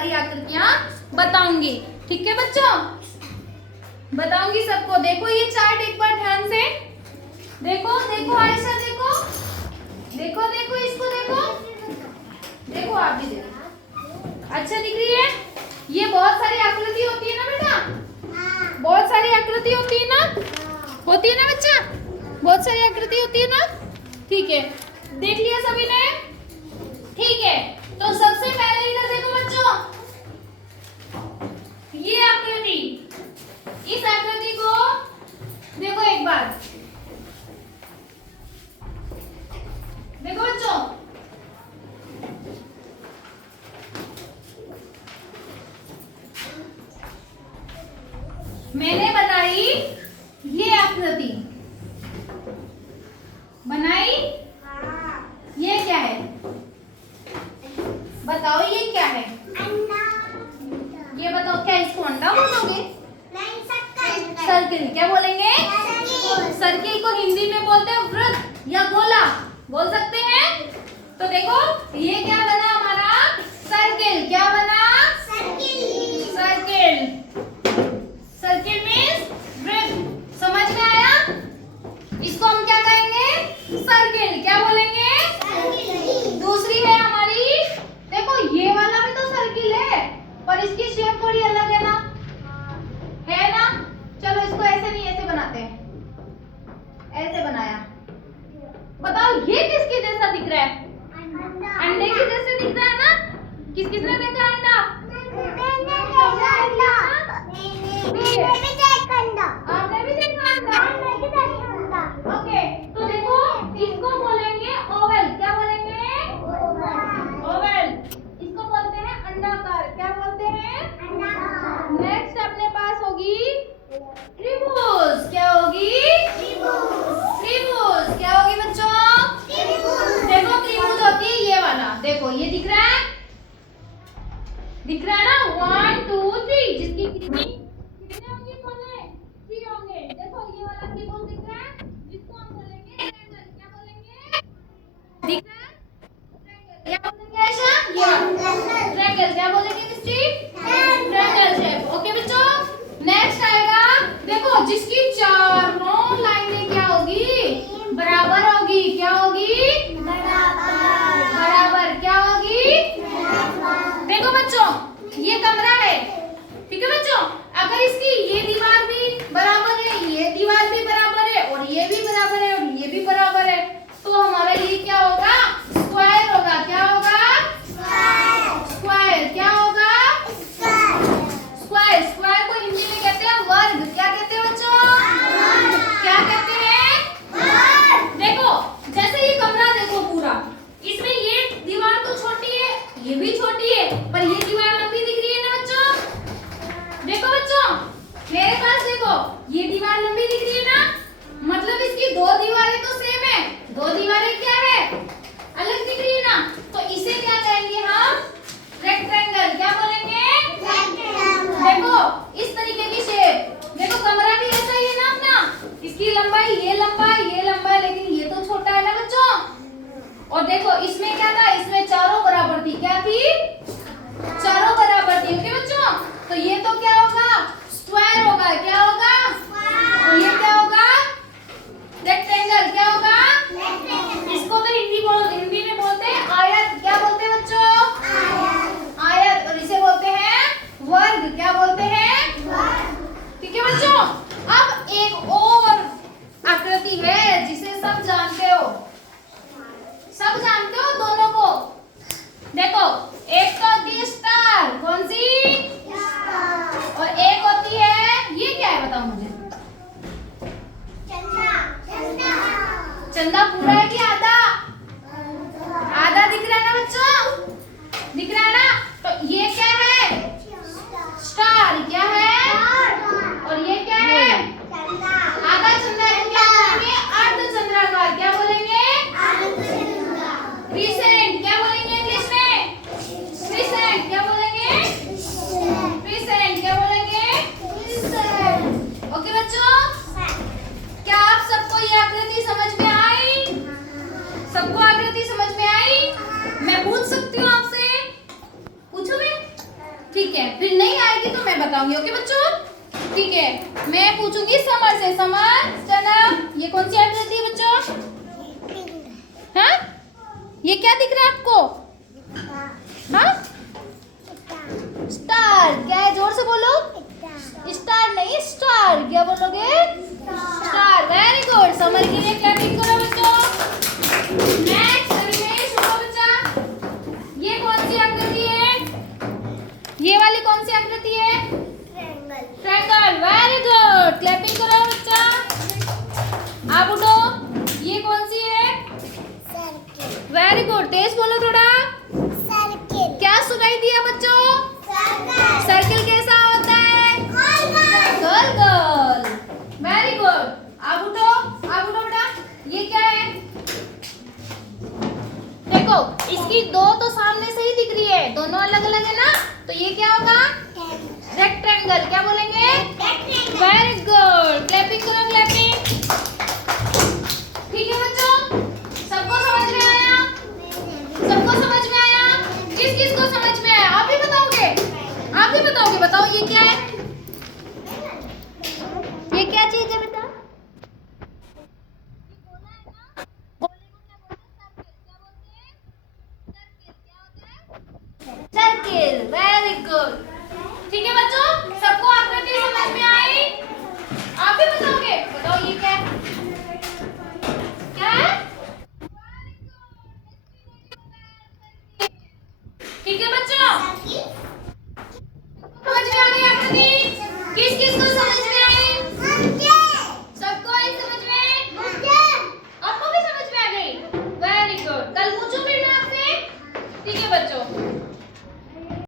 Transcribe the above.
सारी आकृतियां बताऊंगी। ठीक है बच्चों, बताऊंगी सबको। देखो ये चार्ट एक बार ध्यान से देखो। देखो आयशा, देखो देखो देखो इसको देखो, देखो आप भी देखो। अच्छा दिख रही है? ये बहुत सारी आकृति होती है ना बेटा, बहुत सारी आकृति होती है ना, होती है ना बच्चा, बहुत सारी आकृति होती है ना। ठीक है, देख लिया सभी ने? ठीक है, तो सबसे पहले इधर देखो बच्चों, ये आकृति, इस आकृति को देखो एक बार, देखो बच्चों, मैंने बनाई ये आकृति, बनाई। ये क्या है बताओ, ये क्या है? अंडा। ये बताओ, क्या इसको अंडा बोलोगे? नहीं, सर्किल। क्या बोलेंगे? सर्किल को हिंदी में बोलते हैं वृत्त या गोला, बोल सकते हैं। तो देखो ये क्या बना हमारा? सर्किल। क्या बना? सर्किल। सर्किल, सर्किल मीन्स वृत्त। समझ में आया? इसको हम क्या कहेंगे? सर्किल। क्या बोलेंगे? सर्किल। दूसरी है हमारी, देखो ये वाला भी तो सर्किल है, पर इसकी शेप थोड़ी अलग है ना, है ना। चलो इसको ऐसे नहीं, ऐसे बनाते हैं, ऐसे बनाया। बताओ ये किसके जैसा दिख रहा है? अंडे के जैसे दिख रहा है ना। किस किसने देखा अंडा? आपने भी देखा अंडा? ओके, तो देखो इसको बोलेंगे ओवल। क्या बोलेंगे? ओवल। इसको बोलते हैं अंडाकार। क्या बोलते हैं? नेक्स्ट अपने पास होगी त्रिभुज। क्या होगी? त्रिभुज। क्या होगी बच्चों? देखो त्रिभुज होती है ये वाला, देखो ये दिख रहा है, दिख रहा है ना, 1 2 3, जिसकी कितने होंगे कोने? 3 होंगे। देखो ये वाला त्रिभुज दिख रहा है, जिसको हम बोलेंगे ट्रायंगल। क्या बोलेंगे? दिख रहा है? ट्रायंगल। क्या बोलेंगे आयशा? ये ट्रायंगल। क्या बोलेंगे मिस्टी? Triangle shape. ओके बच्चों, नेक्स्ट आएगा, देखो जिसकी चारों लाइनें क्या होगी? बराबर होगी। क्या होगी? बराबर। क्या होगी? देखो बच्चों ये कमरा है, ठीक है बच्चों, अगर इसकी ये दीवार भी बराबर है, ये दीवार भी बराबर है, और ये भी बराबर है, और ये भी बराबर है, तो हमारा ये क्या होगा? स्क्वायर होगा। क्या होगा? स्क्वायर। क्या होगा? स्क्वायर। स्क्वायर को हिंदी में कहते हैं वर्ग। क्या कहते हैं बच्चों? क्या कहते हैं? देखो जैसे ये कमरा देखो पूरा, इसमें ये दीवार तो छोटी है, ये भी छोटी है, पर ये दीवार लंबी दिख रही है ना बच्चों। देखो बच्चों मेरे पास देखो, ये दीवार लंबी दिख रही है ना, मतलब इसकी दो दीवारें तो सेम है, दो दीवारें क्या है? अलग दिख रही है ना, तो इसे क्या कहेंगे हम? रेक्टेंगल। क्या बोलेंगे? देखो इस तरीके की शेप, देखो कमरा भी ऐसा ही है ना अपना, इसकी लंबाई ये लंबा ये लंबा, लेकिन ये तो छोटा है ना बच्चों। और देखो इसमें क्या था? इसमें चारों बराबर थी। क्या थी? चारों बराबर थी। ओके बच्चों, तो ये तो क्या होगा? स्क्वायर होगा। क्या होगा? और ये क्या होगा? रेक्टेंगल। क्या होगा? इसको तो हिंदी में बोलते हैं आयत। क्या बोलते हैं बच्चों? आयत। और इसे बोलते हैं वर्ग। क्या बोलते हैं? ठीक है बच्चों, अब एक और आकृति है जिसे सब जानते हो, सब जानते हो दोनों को। देखो एक तो होती है स्टार, कौन सी? और एक होती है, ये क्या है बताओ मुझे? चंदा पूरा है कि आधा? आधा दिख रहा है ना बच्चों, दिख रहा है ना। तो ये क्या है? स्टार। क्या है? और ये क्या है? आधा चंद्र। क्या बोलेंगे? अर्धचंद्राकार। क्या बोलेंगे? क्रिसेंट। क्या बोलेंगे इंग्लिश में? क्रिसेंट। क्या बोलेंगे? क्रिसेंट। क्या बोलेंगे? ओके बच्चों, क्या आप सबको ये आकृति समझ में आई? है, फिर नहीं आएगी तो मैं बताऊंगी। ओके बच्चों, ठीक है। मैं पूछूंगी समर से। Summer stand up. ये कौन सी आकृति है बच्चों? हाँ, ये क्या दिख रहा है आपको? हाँ, स्टार। क्या है? जोर से बोलो। स्टार नहीं, स्टार। क्या बोलोगे? स्टार। Very good. समर के लिए क्या ठीक करो बच्चों? नेक्स्ट अनिमेश, सुनो बच्चा। ये कौन सी आकृति है? ये वाली कौन सी आकृति है? ट्रायंगल। Very good. क्लैपिंग करो बच्चा। आप उठो। ये कौन सी है? Very good. तेज बोलो थोड़ा। क्या सुनाई दिया बच्चों? सर्किल कैसा होता है? गोल गोल। Very good. आप उठो। आप उठो बेटा। ये क्या है? देखो, इसकी दो तो सामने से ही दिख रही है, दोनों अलग अलग है ना, तो ये क्या होगा? रेक्टेंगल। क्या बोलेंगे? Very good. क्लैपिंग करो, क्लैपिंग। ठीक है बच्चों, सबको समझ में आया? सबको समझ में आया? किस किस को समझ में आया? आप ही बताओगे? आप ही बताओगे? बताओ ये क्या है? ये क्या चीज है बेटा? सर्किल। Very good. ठीक है बच्चों, सबको आकृति समझ में आई? आप ही बताओगे? बताओ ये क्या है? क्या है? ठीक है